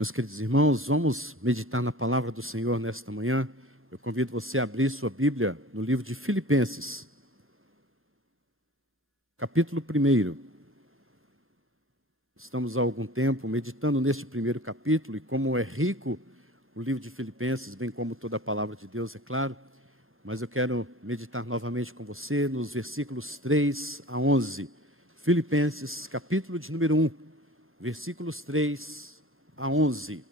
Meus queridos irmãos, vamos meditar na palavra do Senhor nesta manhã. Eu convido você a abrir sua Bíblia no livro de Filipenses, capítulo 1. Estamos há algum tempo meditando neste primeiro capítulo, e como é rico o livro de Filipenses, bem como toda a palavra de Deus, é claro, mas eu quero meditar novamente com você nos versículos 3 a 11. Filipenses, capítulo de número 1, versículos 3 a 11.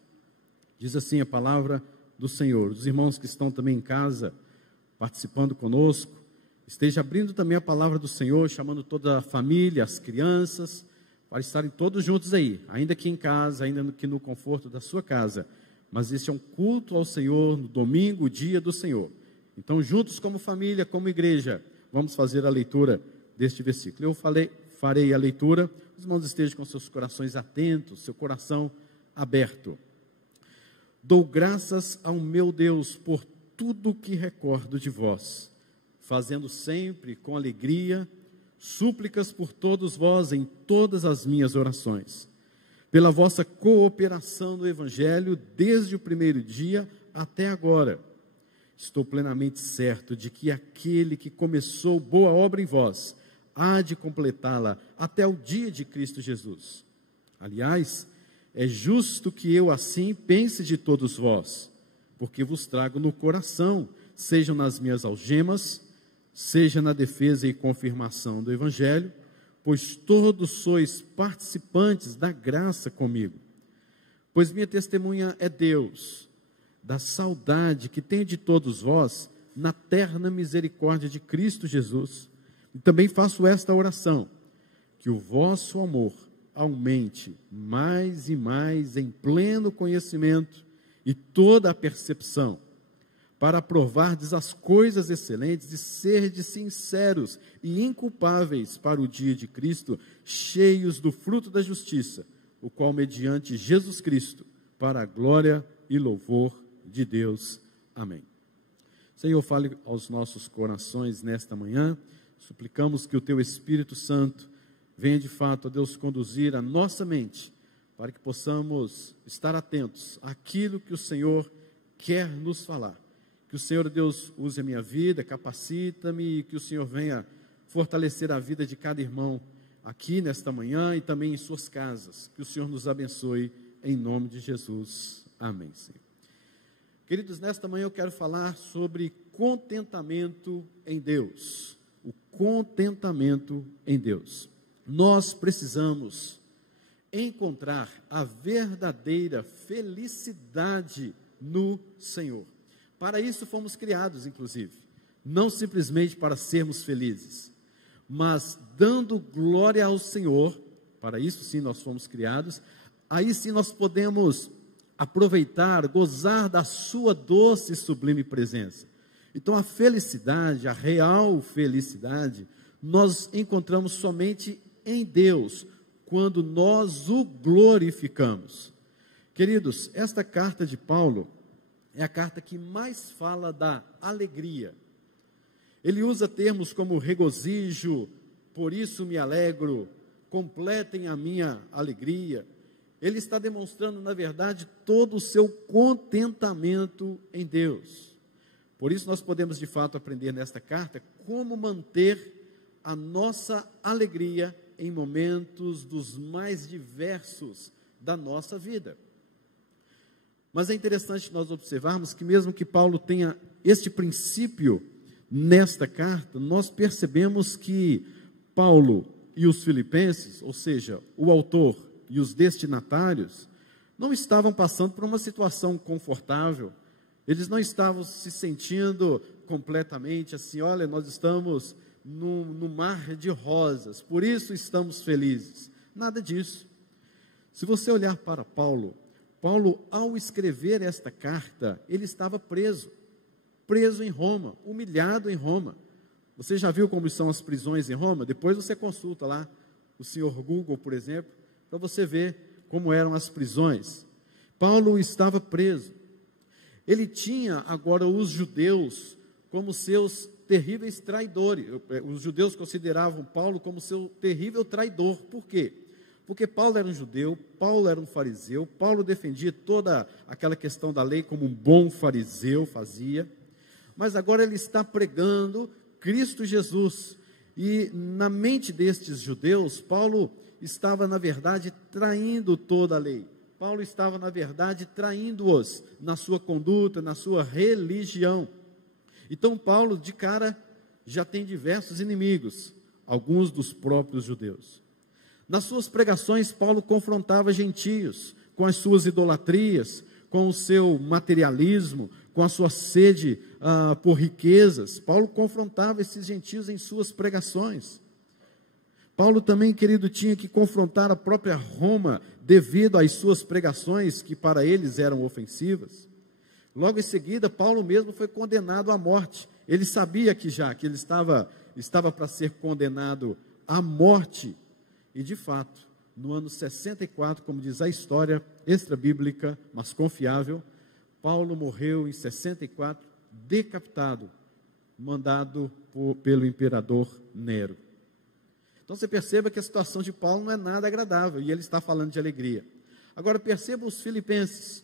Diz assim a palavra do Senhor. Os irmãos que estão também em casa, participando conosco, esteja abrindo também a palavra do Senhor, chamando toda a família, as crianças, para estarem todos juntos aí, ainda que em casa, ainda que no conforto da sua casa. Mas este é um culto ao Senhor no domingo, o dia do Senhor. Então, juntos como família, como igreja, vamos fazer a leitura deste versículo. Eu farei a leitura, os irmãos estejam com seus corações atentos, seu coração aberto. Dou graças ao meu Deus por tudo que recordo de vós, fazendo sempre com alegria súplicas por todos vós em todas as minhas orações, pela vossa cooperação no Evangelho desde o primeiro dia até agora. Estou plenamente certo de que aquele que começou boa obra em vós há de completá-la até o dia de Cristo Jesus. Aliás, é justo que eu assim pense de todos vós, porque vos trago no coração, sejam nas minhas algemas, seja na defesa e confirmação do Evangelho, pois todos sois participantes da graça comigo. Pois minha testemunha é Deus, da saudade que tenho de todos vós, na terna misericórdia de Cristo Jesus. E também faço esta oração, que o vosso amor aumente mais e mais em pleno conhecimento e toda a percepção, para provardes as coisas excelentes e serdes sinceros e inculpáveis para o dia de Cristo, cheios do fruto da justiça, o qual mediante Jesus Cristo, para a glória e louvor de Deus. Amém. Senhor, fale aos nossos corações nesta manhã. Suplicamos que o Teu Espírito Santo venha de fato, a Deus, conduzir a nossa mente, para que possamos estar atentos àquilo que o Senhor quer nos falar. Que o Senhor, Deus, use a minha vida, capacita-me, e que o Senhor venha fortalecer a vida de cada irmão aqui nesta manhã e também em suas casas. Que o Senhor nos abençoe, em nome de Jesus. Amém, Senhor. Queridos, nesta manhã eu quero falar sobre contentamento em Deus. O contentamento em Deus. Nós precisamos encontrar a verdadeira felicidade no Senhor. Para isso fomos criados, inclusive, não simplesmente para sermos felizes, mas dando glória ao Senhor. Para isso sim nós fomos criados. Aí sim nós podemos aproveitar, gozar da sua doce e sublime presença. Então a felicidade, a real felicidade, nós encontramos somente em Deus, quando nós o glorificamos. Queridos, esta carta de Paulo é a carta que mais fala da alegria. Ele usa termos como regozijo, por isso me alegro, completem a minha alegria. Ele está demonstrando, na verdade, todo o seu contentamento em Deus. Por isso nós podemos, de fato, aprender nesta carta como manter a nossa alegria em momentos dos mais diversos da nossa vida. Mas é interessante nós observarmos que mesmo que Paulo tenha este princípio nesta carta, nós percebemos que Paulo e os filipenses, ou seja, o autor e os destinatários, não estavam passando por uma situação confortável. Eles não estavam se sentindo completamente assim, olha, nós estamos no mar de rosas, por isso estamos felizes. Nada disso. Se você olhar para Paulo, ao escrever esta carta, ele estava preso em Roma, humilhado em Roma. Você já viu como são as prisões em Roma? Depois você consulta lá o senhor Google, por exemplo, para você ver como eram as prisões. Paulo estava preso. Ele tinha agora os judeus como seus terríveis traidores. Os judeus consideravam Paulo como seu terrível traidor. Por quê? Porque Paulo era um judeu, Paulo era um fariseu, Paulo defendia toda aquela questão da lei como um bom fariseu fazia, mas agora ele está pregando Cristo Jesus, e na mente destes judeus, Paulo estava na verdade traindo toda a lei, Paulo estava na verdade traindo-os na sua conduta, na sua religião. Então Paulo de cara já tem diversos inimigos, alguns dos próprios judeus. Nas suas pregações, Paulo confrontava gentios com as suas idolatrias, com o seu materialismo, com a sua sede por riquezas. Paulo confrontava esses gentios em suas pregações. Paulo também, querido, tinha que confrontar a própria Roma devido às suas pregações que para eles eram ofensivas. Logo em seguida, Paulo mesmo foi condenado à morte. Ele sabia que ele estava para ser condenado à morte. E de fato, no ano 64, como diz a história extra-bíblica, mas confiável, Paulo morreu em 64, decapitado, mandado pelo imperador Nero. Então você perceba que a situação de Paulo não é nada agradável, e ele está falando de alegria. Agora perceba os filipenses.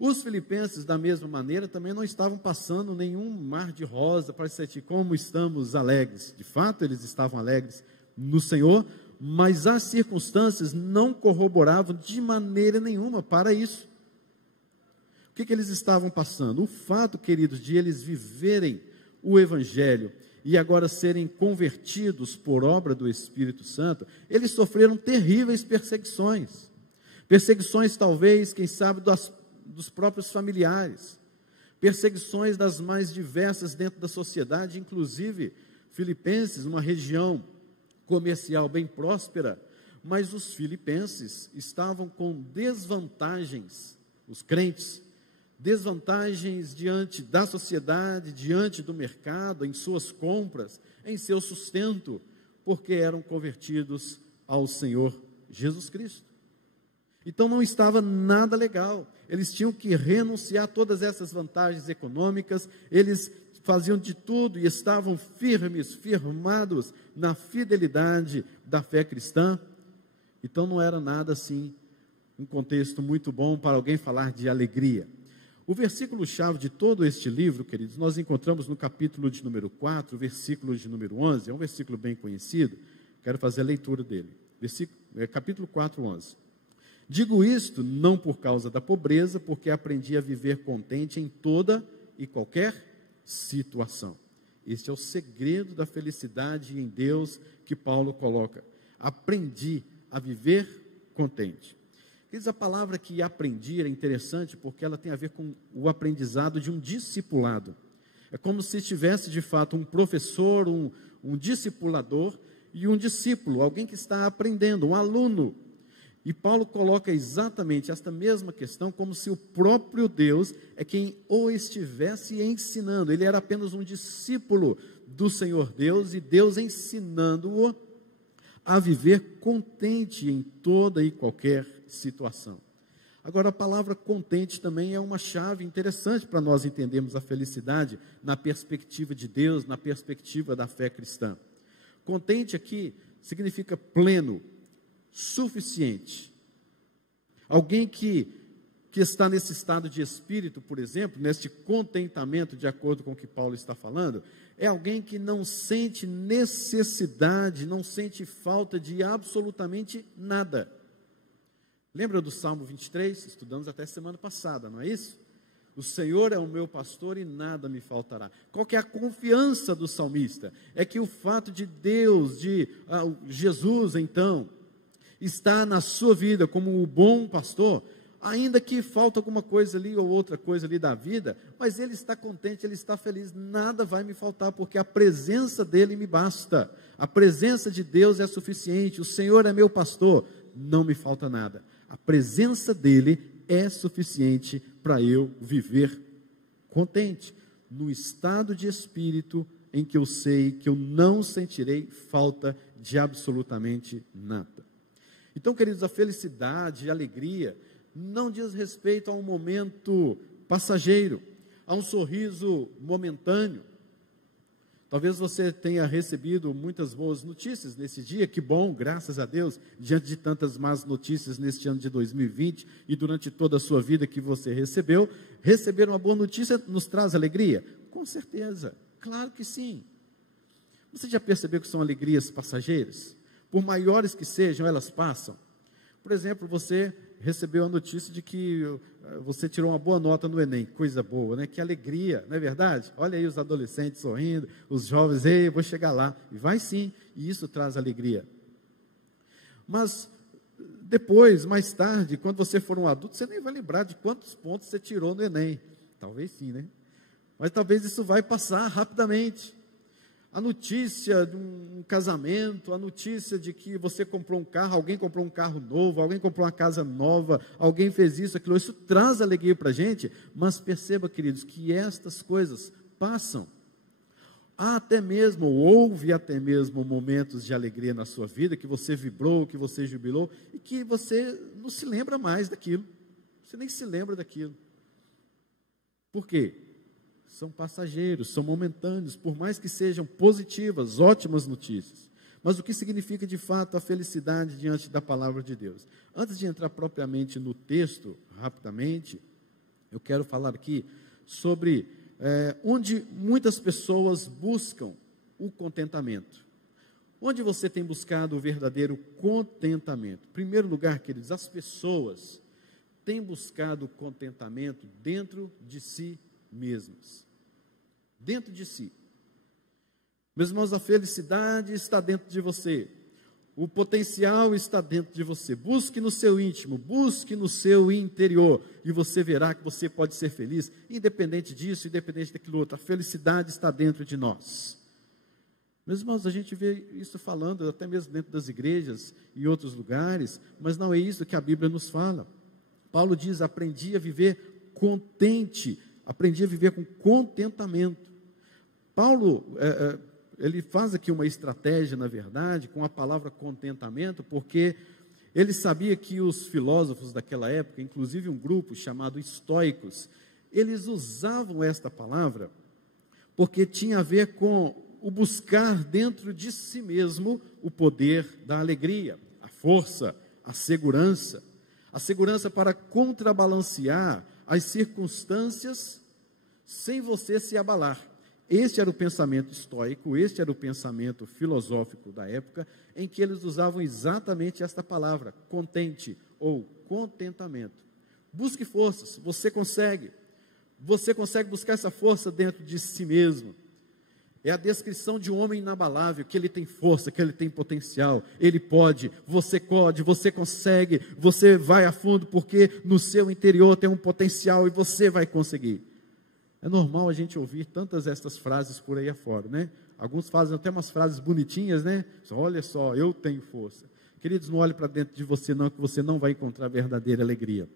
Os filipenses, da mesma maneira, também não estavam passando nenhum mar de rosa para sentir como estamos alegres. De fato, eles estavam alegres no Senhor, mas as circunstâncias não corroboravam de maneira nenhuma para isso. O que eles estavam passando? O fato, queridos, de eles viverem o Evangelho e agora serem convertidos por obra do Espírito Santo, eles sofreram terríveis perseguições. Perseguições, talvez, quem sabe, dos próprios familiares. Perseguições das mais diversas dentro da sociedade, inclusive Filipenses, uma região comercial bem próspera, mas os filipenses estavam com desvantagens, os crentes, desvantagens diante da sociedade, diante do mercado, em suas compras, em seu sustento, porque eram convertidos ao Senhor Jesus Cristo. Então não estava nada legal, eles tinham que renunciar a todas essas vantagens econômicas, eles faziam de tudo e estavam firmados na fidelidade da fé cristã. Então não era nada assim, um contexto muito bom para alguém falar de alegria. O versículo-chave de todo este livro, queridos, nós encontramos no capítulo de número 4, versículo de número 11, é um versículo bem conhecido, quero fazer a leitura dele. Capítulo 4, 11. Digo isto não por causa da pobreza, porque aprendi a viver contente em toda e qualquer situação. Este é o segredo da felicidade em Deus que Paulo coloca. Aprendi a viver contente. Queridos, a palavra que aprendi é interessante porque ela tem a ver com o aprendizado de um discipulado. É como se tivesse de fato um professor, um discipulador e um discípulo, alguém que está aprendendo, um aluno. E Paulo coloca exatamente esta mesma questão como se o próprio Deus é quem o estivesse ensinando. Ele era apenas um discípulo do Senhor Deus e Deus ensinando-o a viver contente em toda e qualquer situação. Agora, a palavra contente também é uma chave interessante para nós entendermos a felicidade na perspectiva de Deus, na perspectiva da fé cristã. Contente aqui significa pleno, suficiente. Alguém que está nesse estado de espírito, por exemplo, nesse contentamento, de acordo com o que Paulo está falando, é alguém que não sente necessidade, não sente falta de absolutamente nada. Lembra do Salmo 23? Estudamos até semana passada, não é isso? O Senhor é o meu pastor e nada me faltará. Qual que é a confiança do salmista? É que o fato de Deus, Jesus então, está na sua vida como o bom pastor, ainda que falta alguma coisa ali ou outra coisa ali da vida, mas ele está contente, ele está feliz, nada vai me faltar, porque a presença dele me basta, a presença de Deus é suficiente, o Senhor é meu pastor, não me falta nada, a presença dele é suficiente para eu viver contente, no estado de espírito em que eu sei que eu não sentirei falta de absolutamente nada. Então, queridos, a felicidade e a alegria não diz respeito a um momento passageiro, a um sorriso momentâneo. Talvez você tenha recebido muitas boas notícias nesse dia, que bom, graças a Deus, diante de tantas más notícias neste ano de 2020 e durante toda a sua vida que você recebeu. Receber uma boa notícia nos traz alegria? Com certeza, claro que sim. Você já percebeu que são alegrias passageiras? Por maiores que sejam, elas passam. Por exemplo, você recebeu a notícia de que você tirou uma boa nota no Enem, coisa boa, né? Que alegria, não é verdade? Olha aí os adolescentes sorrindo, os jovens, ei, eu vou chegar lá. E vai sim, e isso traz alegria. Mas depois, mais tarde, quando você for um adulto, você nem vai lembrar de quantos pontos você tirou no Enem. Talvez sim, né? Mas talvez isso vai passar rapidamente. A notícia de um casamento, a notícia de que você comprou um carro, alguém comprou um carro novo, alguém comprou uma casa nova, alguém fez isso, aquilo, isso traz alegria para a gente, mas perceba, queridos, que estas coisas passam. Houve até mesmo momentos de alegria na sua vida, que você vibrou, que você jubilou, e que você não se lembra mais daquilo, você nem se lembra daquilo. Por quê? São passageiros, são momentâneos, por mais que sejam positivas, ótimas notícias. Mas o que significa de fato a felicidade diante da palavra de Deus? Antes de entrar propriamente no texto, rapidamente, eu quero falar aqui sobre onde muitas pessoas buscam o contentamento. Onde você tem buscado o verdadeiro contentamento? Em primeiro lugar, queridos, as pessoas têm buscado contentamento dentro de si mesmas, dentro de si. Meus irmãos, a felicidade está dentro de você, o potencial está dentro de você. Busque no seu íntimo, busque no seu interior, e você verá que você pode ser feliz, independente disso, independente daquilo outro. A felicidade está dentro de nós. Meus irmãos, a gente vê isso falando até mesmo dentro das igrejas e outros lugares, mas não é isso que a Bíblia nos fala. Paulo diz: aprendi a viver contente, aprendi a viver com contentamento. Paulo, ele faz aqui uma estratégia, na verdade, com a palavra contentamento, porque ele sabia que os filósofos daquela época, inclusive um grupo chamado estoicos, eles usavam esta palavra porque tinha a ver com o buscar dentro de si mesmo o poder da alegria, a força, a segurança para contrabalancear as circunstâncias sem você se abalar. Este era o pensamento estoico, este era o pensamento filosófico da época, em que eles usavam exatamente esta palavra, contente ou contentamento. Busque forças, você consegue buscar essa força dentro de si mesmo. É a descrição de um homem inabalável, que ele tem força, que ele tem potencial, ele pode, você consegue, você vai a fundo, porque no seu interior tem um potencial e você vai conseguir. É normal a gente ouvir tantas estas frases por aí afora, né? Alguns fazem até umas frases bonitinhas, né? Olha só, eu tenho força. Queridos, não olhe para dentro de você não, que você não vai encontrar verdadeira alegria.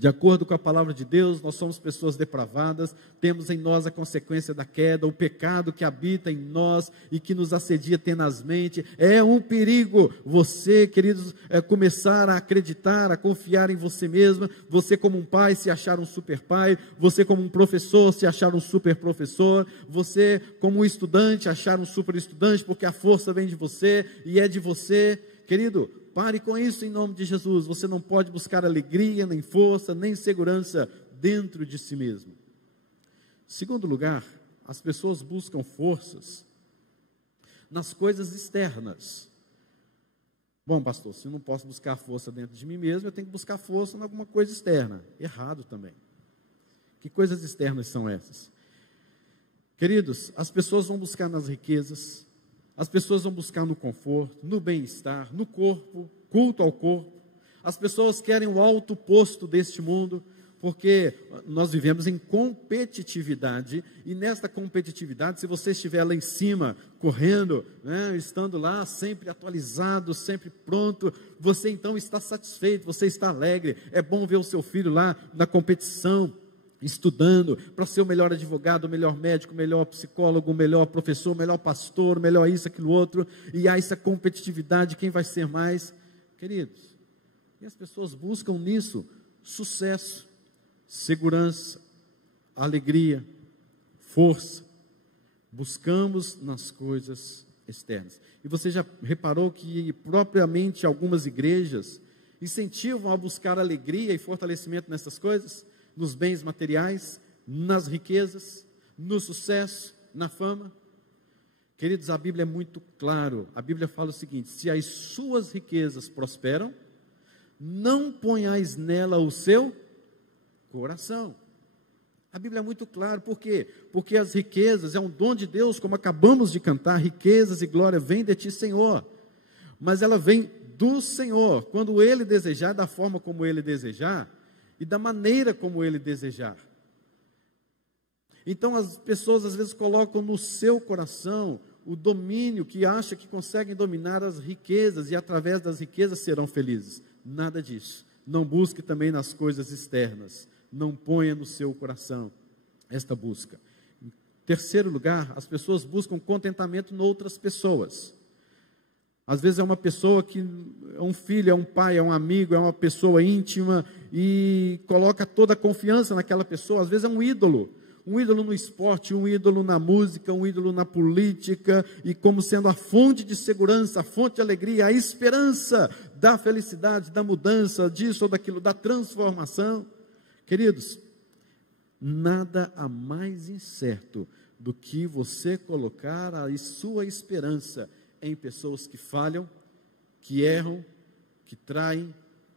De acordo com a palavra de Deus, nós somos pessoas depravadas, temos em nós a consequência da queda, o pecado que habita em nós e que nos assedia tenazmente. É um perigo você, queridos, começar a acreditar, a confiar em você mesmo, você como um pai se achar um super pai, você como um professor se achar um super professor, você como um estudante achar um super estudante, porque a força vem de você e é de você. Querido, pare com isso em nome de Jesus. Você não pode buscar alegria, nem força, nem segurança dentro de si mesmo. Segundo lugar, as pessoas buscam forças nas coisas externas. Bom, pastor, se eu não posso buscar força dentro de mim mesmo, eu tenho que buscar força em alguma coisa externa. Errado também. Que coisas externas são essas? Queridos, as pessoas vão buscar nas riquezas, as pessoas vão buscar no conforto, no bem-estar, no corpo, culto ao corpo. As pessoas querem o alto posto deste mundo, porque nós vivemos em competitividade, e nesta competitividade, se você estiver lá em cima, correndo, né, estando lá sempre atualizado, sempre pronto, você então está satisfeito, você está alegre. É bom ver o seu filho lá na competição, estudando para ser o melhor advogado, o melhor médico, o melhor psicólogo, o melhor professor, o melhor pastor, o melhor isso, aquilo outro, e há essa competitividade, quem vai ser mais, queridos, e as pessoas buscam nisso sucesso, segurança, alegria, força, buscamos nas coisas externas. E você já reparou que propriamente algumas igrejas incentivam a buscar alegria e fortalecimento nessas coisas? Nos bens materiais, nas riquezas, no sucesso, na fama? Queridos, a Bíblia é muito claro. A Bíblia fala o seguinte: se as suas riquezas prosperam, não ponhais nela o seu coração. A Bíblia é muito clara. Por quê? Porque as riquezas é um dom de Deus, como acabamos de cantar. Riquezas e glória vêm de ti, Senhor. Mas ela vem do Senhor, quando Ele desejar, da forma como Ele desejar e da maneira como Ele desejar. Então as pessoas às vezes colocam no seu coração o domínio, que acha que conseguem dominar as riquezas e através das riquezas serão felizes. Nada disso. Não busque também nas coisas externas. Não ponha no seu coração esta busca. Em terceiro lugar, as pessoas buscam contentamento em outras pessoas. Às vezes é uma pessoa que é um filho, é um pai, é um amigo, é uma pessoa íntima e coloca toda a confiança naquela pessoa. Às vezes é um ídolo no esporte, um ídolo na música, um ídolo na política, e como sendo a fonte de segurança, a fonte de alegria, a esperança da felicidade, da mudança, disso ou daquilo, da transformação. Queridos, nada há mais incerto do que você colocar a sua esperança em pessoas que falham, que erram, que traem,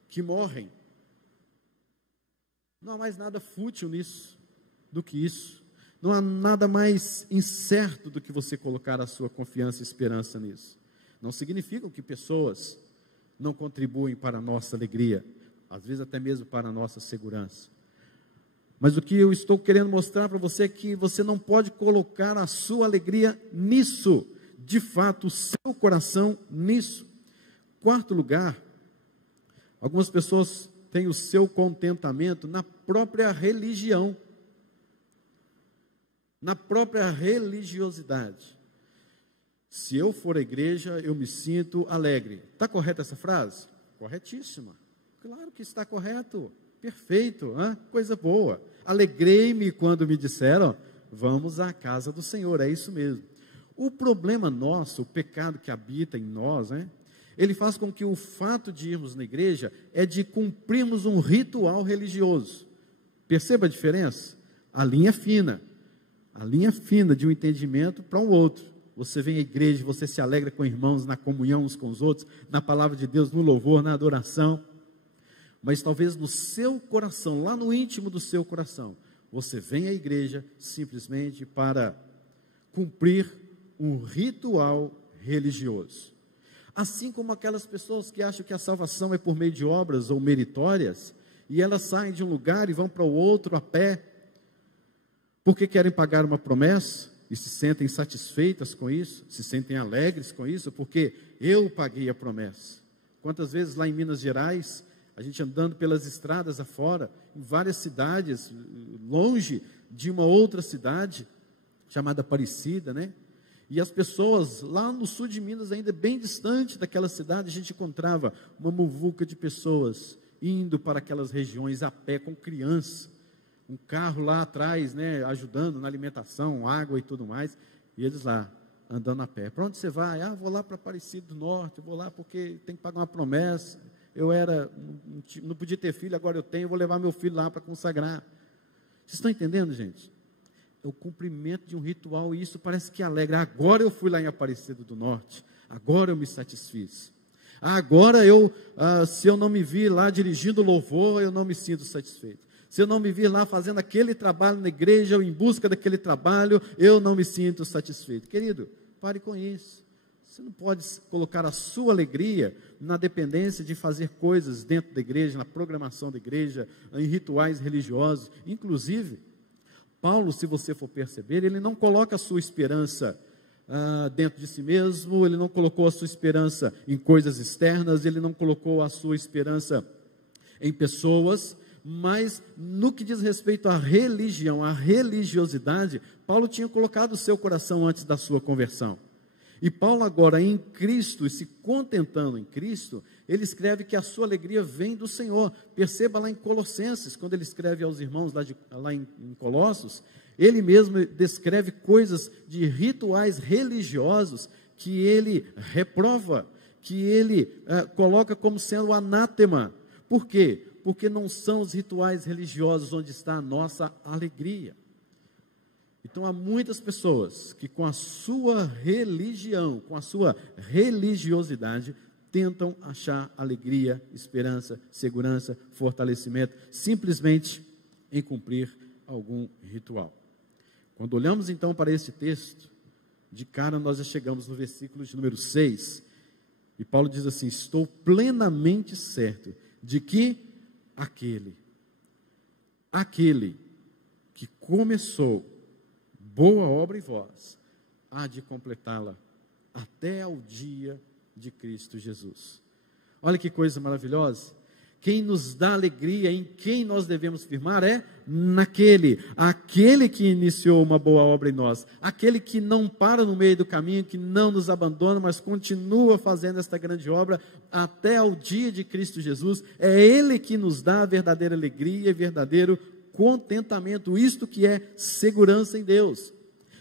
que morrem. Não há mais nada fútil nisso do que isso. Não há nada mais incerto do que você colocar a sua confiança e esperança nisso. Não significa que pessoas não contribuem para a nossa alegria, às vezes até mesmo para a nossa segurança. Mas o que eu estou querendo mostrar para você é que você não pode colocar a sua alegria nisso, de fato, o seu coração nisso. Quarto lugar, algumas pessoas têm o seu contentamento na própria religião, na própria religiosidade. Se eu for à igreja, eu me sinto alegre. Está correta essa frase? Corretíssima. Claro que está correto. Perfeito, hein? Coisa boa. Alegrei-me quando me disseram, vamos à casa do Senhor. É isso mesmo. O problema nosso, o pecado que habita em nós, né? Ele faz com que o fato de irmos na igreja é de cumprirmos um ritual religioso. Perceba a diferença? A linha fina de um entendimento para o outro. Você vem à igreja, você se alegra com irmãos, na comunhão uns com os outros, na palavra de Deus, no louvor, na adoração. Mas talvez no seu coração, lá no íntimo do seu coração, você vem à igreja simplesmente para cumprir um ritual religioso. Assim como aquelas pessoas que acham que a salvação é por meio de obras ou meritórias, e elas saem de um lugar e vão para o outro a pé, porque querem pagar uma promessa e se sentem satisfeitas com isso, se sentem alegres com isso, porque eu paguei a promessa. Quantas vezes lá em Minas Gerais, a gente andando pelas estradas afora, em várias cidades, longe de uma outra cidade, chamada Aparecida, né? E as pessoas lá no sul de Minas, ainda bem distante daquela cidade, a gente encontrava uma muvuca de pessoas indo para aquelas regiões a pé com criança, um carro lá atrás, né, ajudando na alimentação, água e tudo mais, e eles lá, andando a pé. Para onde você vai? Vou lá para Aparecida do Norte, vou lá porque tem que pagar uma promessa, não podia ter filho, agora eu tenho, vou levar meu filho lá para consagrar. Vocês estão entendendo, gente? É o cumprimento de um ritual, e isso parece que alegra. Agora eu fui lá em Aparecida do Norte, agora eu me satisfiz. Agora se eu não me vir lá dirigindo louvor, eu não me sinto satisfeito. Se eu não me vir lá fazendo aquele trabalho na igreja, ou em busca daquele trabalho, eu não me sinto satisfeito. Querido, pare com isso. Você não pode colocar a sua alegria na dependência de fazer coisas dentro da igreja, na programação da igreja, em rituais religiosos. Inclusive, Paulo, se você for perceber, ele não coloca a sua esperança dentro de si mesmo, ele não colocou a sua esperança em coisas externas, ele não colocou a sua esperança em pessoas, mas no que diz respeito à religião, à religiosidade, Paulo tinha colocado o seu coração antes da sua conversão. E Paulo agora em Cristo, e se contentando em Cristo, ele escreve que a sua alegria vem do Senhor. Perceba lá em Colossenses, quando ele escreve aos irmãos lá em Colossos, Ele mesmo descreve coisas de rituais religiosos que ele reprova, que ele coloca como sendo anátema. Por quê? Porque não são os rituais religiosos onde está a nossa alegria. Então há muitas pessoas que com a sua religião, com a sua religiosidade, tentam achar alegria, esperança, segurança, fortalecimento, simplesmente em cumprir algum ritual. Quando olhamos então para esse texto, de cara nós já chegamos no versículo de número 6, e Paulo diz assim: estou plenamente certo de que aquele que começou boa obra em vós, há de completá-la até ao dia de Cristo Jesus. Olha que coisa maravilhosa. Quem nos dá alegria, em quem nós devemos firmar é aquele que iniciou uma boa obra em nós, aquele que não para no meio do caminho, que não nos abandona, mas continua fazendo esta grande obra até ao dia de Cristo Jesus. É Ele que nos dá a verdadeira alegria e verdadeiro contentamento, isto que é segurança em Deus,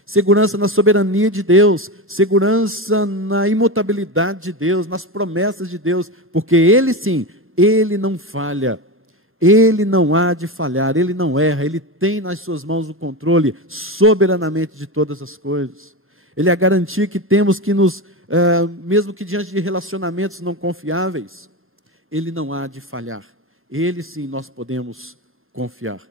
segurança na soberania de Deus, segurança na imutabilidade de Deus, nas promessas de Deus, porque Ele sim, Ele não falha, Ele não há de falhar, Ele não erra, Ele tem nas suas mãos o controle soberanamente de todas as coisas. Ele é a garantia que temos que mesmo que diante de relacionamentos não confiáveis, Ele não há de falhar, Ele sim nós podemos confiar.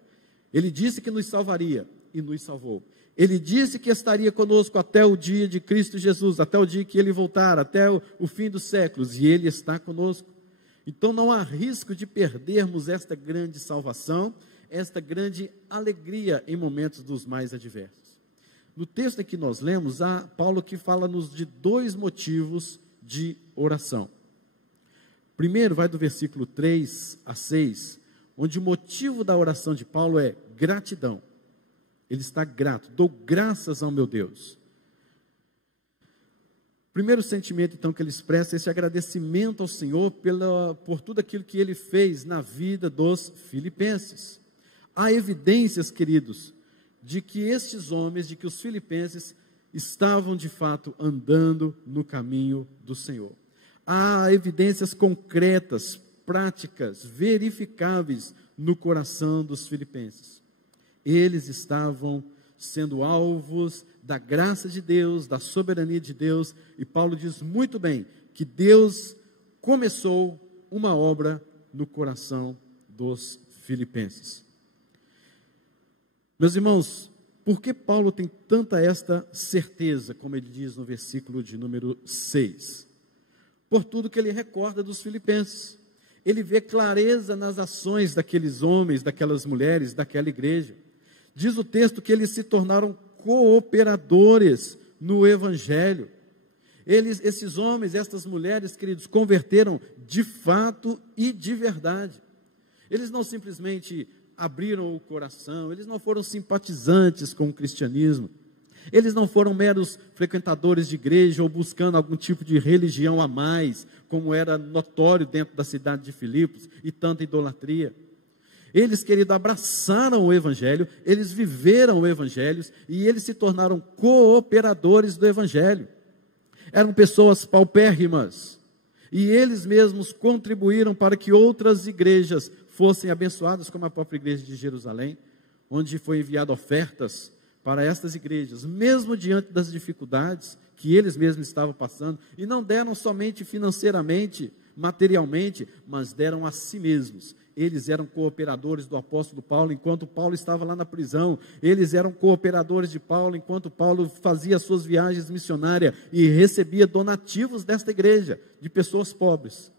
Ele disse que nos salvaria e nos salvou. Ele disse que estaria conosco até o dia de Cristo Jesus, até o dia que Ele voltar, até o fim dos séculos, e Ele está conosco. Então não há risco de perdermos esta grande salvação, esta grande alegria em momentos dos mais adversos. No texto que nós lemos, há Paulo que fala-nos de dois motivos de oração. Primeiro vai do versículo 3 a 6, onde o motivo da oração de Paulo é gratidão. Ele está grato, dou graças ao meu Deus. Primeiro sentimento, então, que ele expressa é esse agradecimento ao Senhor por tudo aquilo que Ele fez na vida dos filipenses. Há evidências, queridos, de que estes homens, de que os filipenses estavam de fato andando no caminho do Senhor. Há evidências concretas, práticas, verificáveis no coração dos filipenses. Eles estavam sendo alvos da graça de Deus, da soberania de Deus, e Paulo diz muito bem que Deus começou uma obra no coração dos filipenses. Meus irmãos, por que Paulo tem tanta esta certeza, como ele diz no versículo de número 6? Por tudo que ele recorda dos filipenses. Ele vê clareza nas ações daqueles homens, daquelas mulheres, daquela igreja. Diz o texto que eles se tornaram cooperadores no Evangelho. Esses homens, estas mulheres, queridos, converteram de fato e de verdade. Eles não simplesmente abriram o coração, eles não foram simpatizantes com o cristianismo, eles não foram meros frequentadores de igreja ou buscando algum tipo de religião a mais, como era notório dentro da cidade de Filipos, e tanta idolatria. Eles, querido, abraçaram o Evangelho, eles viveram o Evangelho e eles se tornaram cooperadores do Evangelho. Eram pessoas paupérrimas e eles mesmos contribuíram para que outras igrejas fossem abençoadas, como a própria igreja de Jerusalém, onde foi enviado ofertas para estas igrejas, mesmo diante das dificuldades que eles mesmos estavam passando, e não deram somente financeiramente, materialmente, mas deram a si mesmos. Eles eram cooperadores do apóstolo Paulo, enquanto Paulo estava lá na prisão. Eles eram cooperadores de Paulo, enquanto Paulo fazia suas viagens missionárias e recebia donativos desta igreja, de pessoas pobres.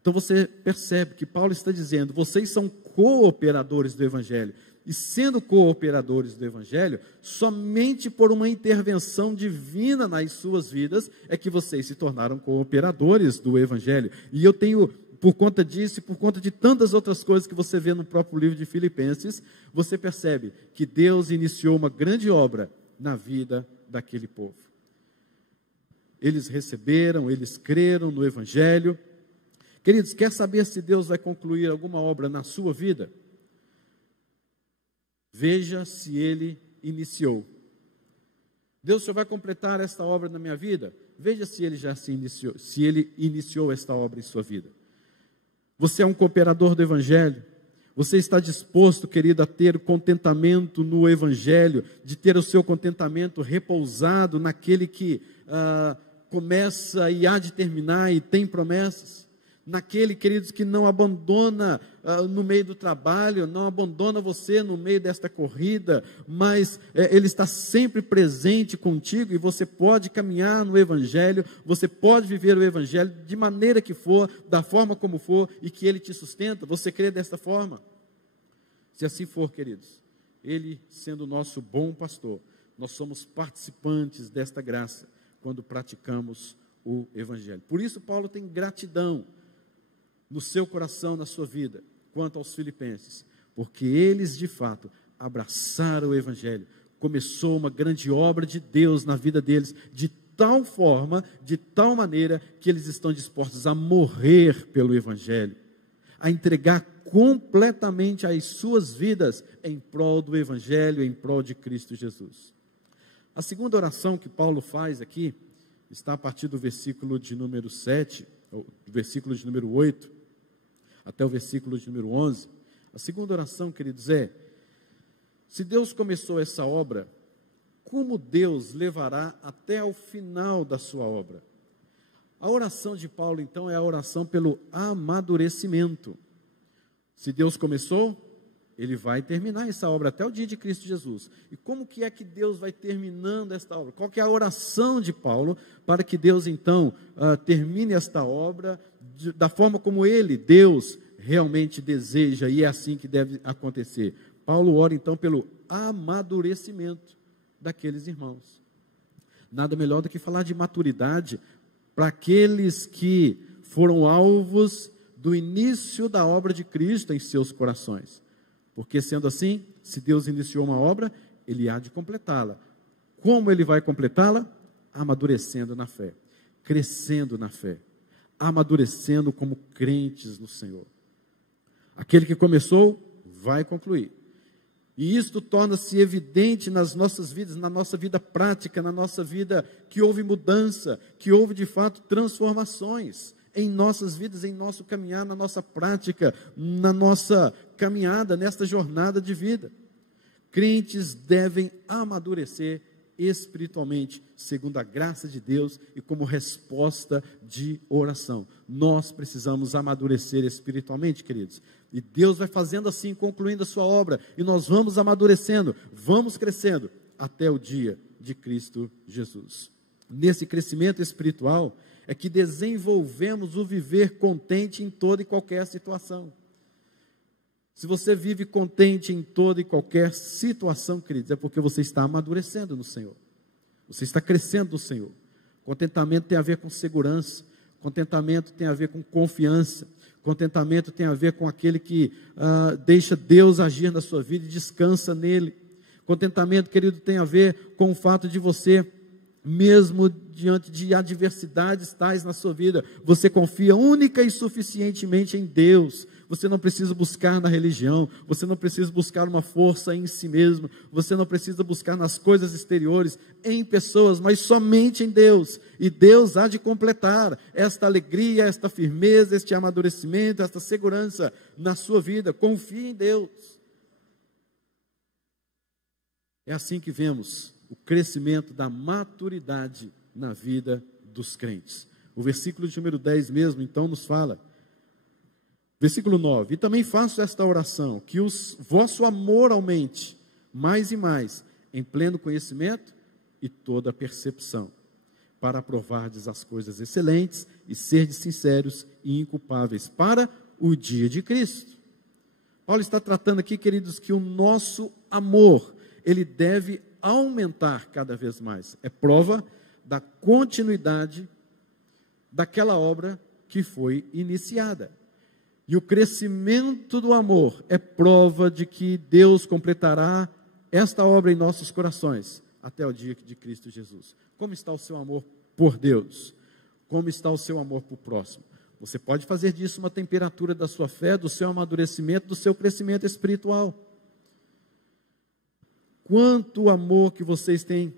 Então você percebe que Paulo está dizendo, vocês são cooperadores do Evangelho. E sendo cooperadores do Evangelho, somente por uma intervenção divina nas suas vidas, é que vocês se tornaram cooperadores do Evangelho. E eu tenho, por conta disso e por conta de tantas outras coisas que você vê no próprio livro de Filipenses, você percebe que Deus iniciou uma grande obra na vida daquele povo. Eles receberam, eles creram no Evangelho. Queridos, quer saber se Deus vai concluir alguma obra na sua vida? Veja se Ele iniciou. Deus, o Senhor vai completar esta obra na minha vida? Veja se ele já se iniciou, se ele iniciou esta obra em sua vida. Você é um cooperador do Evangelho? Você está disposto, querido, a ter contentamento no Evangelho, de ter o seu contentamento repousado naquele que começa e há de terminar e tem promessas? Naquele, queridos, que não abandona no meio do trabalho, não abandona você no meio desta corrida, mas Ele está sempre presente contigo e você pode caminhar no Evangelho, você pode viver o Evangelho de maneira que for, da forma como for, e que Ele te sustenta. Você crê desta forma? Se assim for, queridos, Ele sendo o nosso bom pastor, nós somos participantes desta graça quando praticamos o Evangelho. Por isso Paulo tem gratidão no seu coração, na sua vida, quanto aos filipenses, porque eles de fato abraçaram o Evangelho. Começou uma grande obra de Deus na vida deles, de tal forma, de tal maneira, que eles estão dispostos a morrer pelo Evangelho, a entregar completamente as suas vidas em prol do Evangelho, em prol de Cristo Jesus. A segunda oração que Paulo faz aqui, está a partir do versículo de número 7, ou do versículo de número 8, até o versículo de número 11, a segunda oração, queridos, é: se Deus começou essa obra, como Deus levará até ao final da sua obra? A oração de Paulo, então, é a oração pelo amadurecimento. Se Deus começou, Ele vai terminar essa obra até o dia de Cristo Jesus. E como que é que Deus vai terminando esta obra? Qual que é a oração de Paulo para que Deus, então, termine esta obra da forma como Ele, Deus, realmente deseja, e é assim que deve acontecer? Paulo ora, então, pelo amadurecimento daqueles irmãos. Nada melhor do que falar de maturidade para aqueles que foram alvos do início da obra de Cristo em seus corações. Porque, sendo assim, se Deus iniciou uma obra, Ele há de completá-la. Como Ele vai completá-la? Amadurecendo na fé, crescendo na fé, amadurecendo como crentes no Senhor. Aquele que começou, vai concluir. E isto torna-se evidente nas nossas vidas, na nossa vida prática, na nossa vida que houve mudança, que houve de fato transformações em nossas vidas, em nosso caminhar, na nossa prática, na nossa caminhada, nesta jornada de vida. Crentes devem amadurecer espiritualmente, segundo a graça de Deus e como resposta de oração. Nós precisamos amadurecer espiritualmente, queridos. E Deus vai fazendo assim, concluindo a sua obra, e nós vamos amadurecendo, vamos crescendo, até o dia de Cristo Jesus. Nesse crescimento espiritual, é que desenvolvemos o viver contente em toda e qualquer situação. Se você vive contente em toda e qualquer situação, queridos, é porque você está amadurecendo no Senhor. Você está crescendo no Senhor. Contentamento tem a ver com segurança. Contentamento tem a ver com confiança. Contentamento tem a ver com aquele que deixa Deus agir na sua vida e descansa nele. Contentamento, querido, tem a ver com o fato de você, mesmo diante de adversidades tais na sua vida, você confia única e suficientemente em Deus. Você não precisa buscar na religião, você não precisa buscar uma força em si mesmo, você não precisa buscar nas coisas exteriores, em pessoas, mas somente em Deus. E Deus há de completar esta alegria, esta firmeza, este amadurecimento, esta segurança na sua vida. Confie em Deus. É assim que vemos o crescimento da maturidade na vida dos crentes. O versículo de número 10 mesmo, então, nos fala, versículo 9, e também faço esta oração, que o vosso amor aumente mais e mais, em pleno conhecimento e toda percepção, para aprovardes as coisas excelentes e serdes sinceros e inculpáveis para o dia de Cristo. Paulo está tratando aqui, queridos, que o nosso amor, ele deve aumentar cada vez mais. É prova da continuidade daquela obra que foi iniciada. E o crescimento do amor é prova de que Deus completará esta obra em nossos corações até o dia de Cristo Jesus. Como está o seu amor por Deus? Como está o seu amor por próximo? Você pode fazer disso uma temperatura da sua fé, do seu amadurecimento, do seu crescimento espiritual. quanto amor que vocês têm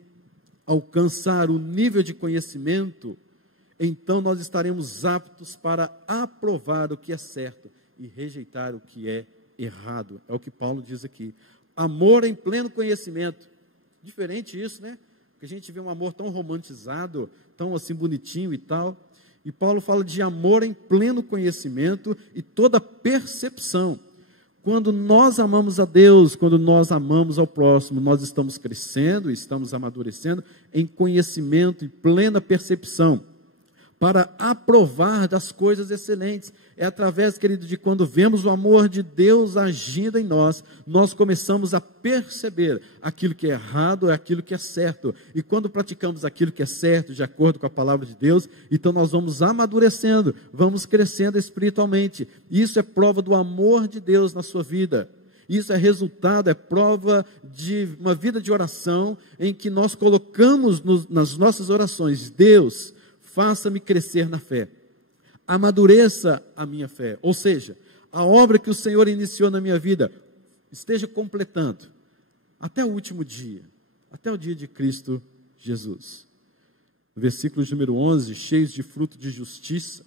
alcançar o nível de conhecimento, então nós estaremos aptos para aprovar o que é certo e rejeitar o que é errado. É o que Paulo diz aqui. Amor em pleno conhecimento. Diferente isso, né? Porque a gente vê um amor tão romantizado, tão assim bonitinho e tal. E Paulo fala de amor em pleno conhecimento e toda percepção. Quando nós amamos a Deus, quando nós amamos ao próximo, nós estamos crescendo, estamos amadurecendo em conhecimento e plena percepção, para aprovar das coisas excelentes. É através, querido, de quando vemos o amor de Deus agindo em nós, nós começamos a perceber aquilo que é errado, é aquilo que é certo. E quando praticamos aquilo que é certo, de acordo com a palavra de Deus, então nós vamos amadurecendo, vamos crescendo espiritualmente. Isso é prova do amor de Deus na sua vida. Isso é resultado, é prova de uma vida de oração, em que nós colocamos nas nossas orações: Deus, faça-me crescer na fé, amadureça a minha fé, ou seja, a obra que o Senhor iniciou na minha vida, esteja completando, até o último dia, até o dia de Cristo Jesus. Versículo número 11, cheios de fruto de justiça,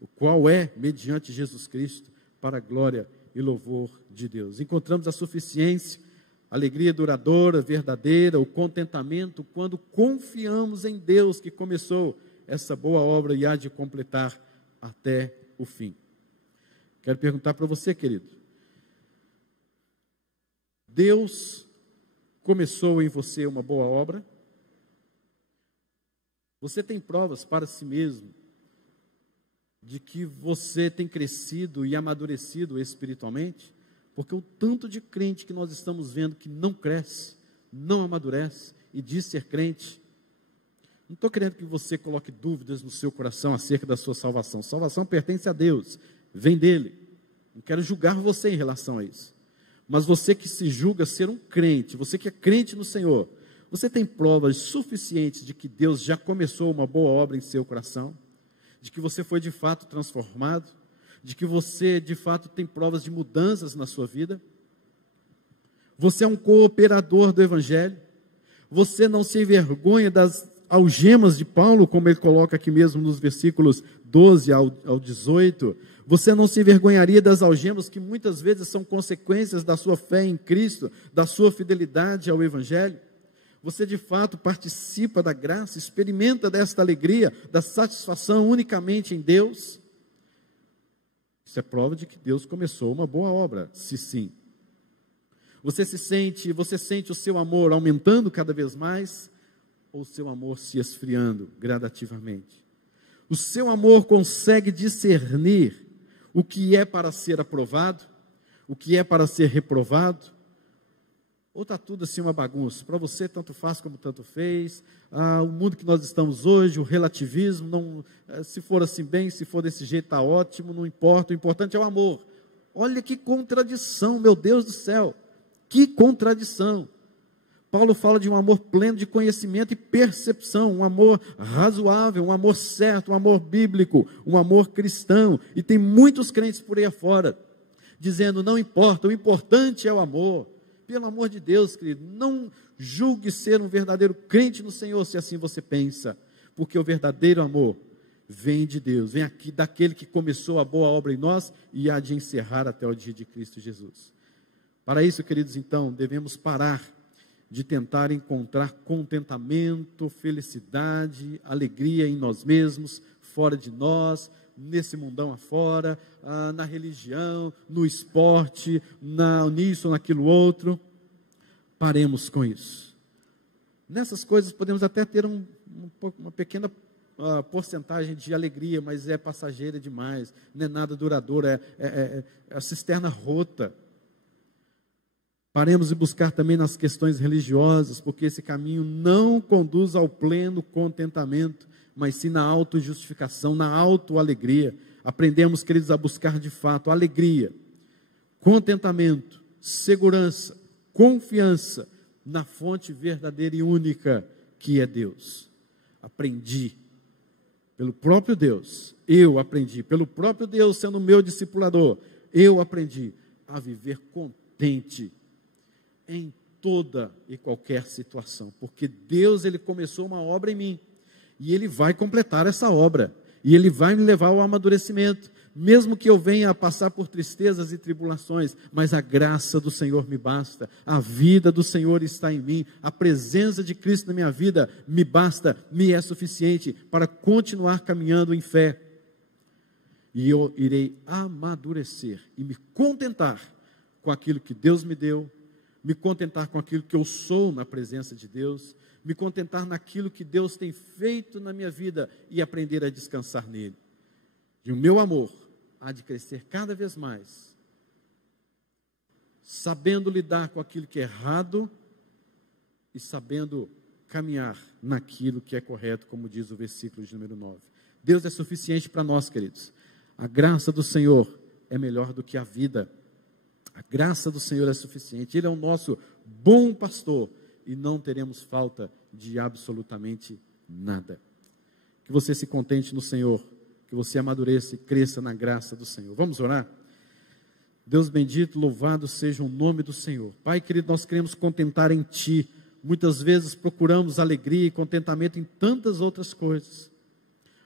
o qual é, mediante Jesus Cristo, para a glória e louvor de Deus. Encontramos a suficiência, a alegria duradoura, verdadeira, o contentamento, quando confiamos em Deus que começou essa boa obra e há de completar até o fim. Quero perguntar para você, querido. Deus começou em você uma boa obra? Você tem provas para si mesmo de que você tem crescido e amadurecido espiritualmente? Porque o tanto de crente que nós estamos vendo que não cresce, não amadurece e diz ser crente. Não estou querendo que você coloque dúvidas no seu coração acerca da sua salvação. Salvação pertence a Deus, vem dele. Não quero julgar você em relação a isso. Mas você que se julga ser um crente, você que é crente no Senhor, você tem provas suficientes de que Deus já começou uma boa obra em seu coração? De que você foi de fato transformado? De que você de fato tem provas de mudanças na sua vida? Você é um cooperador do Evangelho? Você não se envergonha das algemas de Paulo, como ele coloca aqui mesmo nos versículos 12 ao 18, você não se envergonharia das algemas que muitas vezes são consequências da sua fé em Cristo, da sua fidelidade ao Evangelho? Você de fato participa da graça, experimenta desta alegria, da satisfação unicamente em Deus? Isso é prova de que Deus começou uma boa obra, se sim. Você sente o seu amor aumentando cada vez mais, ou o seu amor se esfriando gradativamente? O seu amor consegue discernir o que é para ser aprovado, o que é para ser reprovado? Ou está tudo assim uma bagunça? Para você tanto faz como tanto fez, o mundo que nós estamos hoje, o relativismo, não, se for assim bem, se for desse jeito está ótimo, não importa, o importante é o amor. Olha que contradição, meu Deus do céu, que contradição. Paulo fala de um amor pleno de conhecimento e percepção, um amor razoável, um amor certo, um amor bíblico, um amor cristão. E tem muitos crentes por aí afora, dizendo, não importa, o importante é o amor. Pelo amor de Deus, querido, não julgue ser um verdadeiro crente no Senhor, se assim você pensa, porque o verdadeiro amor vem de Deus, vem aqui daquele que começou a boa obra em nós e há de encerrar até o dia de Cristo Jesus. Para isso, queridos, então, devemos parar de tentar encontrar contentamento, felicidade, alegria em nós mesmos, fora de nós, nesse mundão afora, na religião, no esporte, nisso ou naquilo outro. Paremos com isso. Nessas coisas podemos até ter uma pequena porcentagem de alegria, mas é passageira demais, não é nada duradouro, é a cisterna rota. Paremos de buscar também nas questões religiosas, porque esse caminho não conduz ao pleno contentamento, mas sim na autojustificação, na autoalegria. Aprendemos, queridos, a buscar de fato alegria, contentamento, segurança, confiança na fonte verdadeira e única que é Deus. Aprendi pelo próprio Deus, pelo próprio Deus sendo meu discipulador, eu aprendi a viver contente em toda e qualquer situação, porque Deus, Ele começou uma obra em mim, e Ele vai completar essa obra, e Ele vai me levar ao amadurecimento, mesmo que eu venha a passar por tristezas e tribulações, mas a graça do Senhor me basta, a vida do Senhor está em mim, a presença de Cristo na minha vida me basta, me é suficiente para continuar caminhando em fé, e eu irei amadurecer, e me contentar com aquilo que Deus me deu, me contentar com aquilo que eu sou na presença de Deus, me contentar naquilo que Deus tem feito na minha vida e aprender a descansar nele. E o meu amor há de crescer cada vez mais, sabendo lidar com aquilo que é errado e sabendo caminhar naquilo que é correto, como diz o versículo de número 9. Deus é suficiente para nós, queridos. A graça do Senhor é melhor do que a vida. A graça do Senhor é suficiente, Ele é o nosso bom pastor, e não teremos falta de absolutamente nada. Que você se contente no Senhor, que você amadureça e cresça na graça do Senhor. Vamos orar? Deus bendito, louvado seja o nome do Senhor. Pai querido, nós queremos contentar em Ti. Muitas vezes procuramos alegria e contentamento em tantas outras coisas.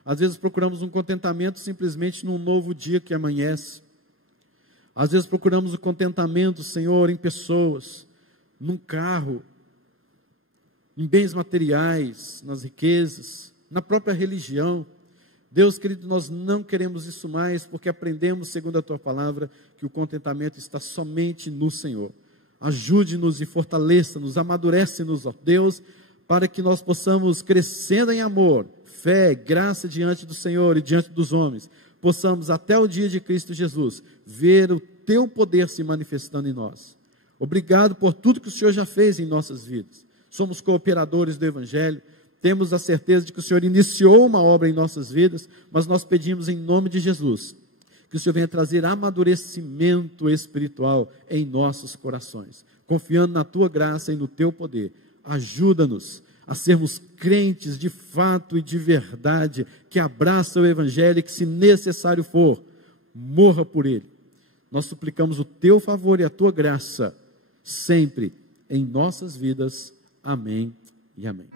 Às vezes procuramos um contentamento simplesmente num novo dia que amanhece. Às vezes procuramos o contentamento, Senhor, em pessoas, num carro, em bens materiais, nas riquezas, na própria religião. Deus querido, nós não queremos isso mais, porque aprendemos, segundo a Tua palavra, que o contentamento está somente no Senhor. Ajude-nos e fortaleça-nos, amadurece-nos, ó Deus, para que nós possamos, crescendo em amor, fé, graça diante do Senhor e diante dos homens, possamos até o dia de Cristo Jesus, ver o Teu poder se manifestando em nós. Obrigado por tudo que o Senhor já fez em nossas vidas. Somos cooperadores do Evangelho, temos a certeza de que o Senhor iniciou uma obra em nossas vidas, mas nós pedimos em nome de Jesus, que o Senhor venha trazer amadurecimento espiritual em nossos corações, confiando na Tua graça e no Teu poder. Ajuda-nos a sermos crentes de fato e de verdade, que abraça o Evangelho e que, se necessário for, morra por ele. Nós suplicamos o Teu favor e a Tua graça, sempre em nossas vidas. Amém e amém.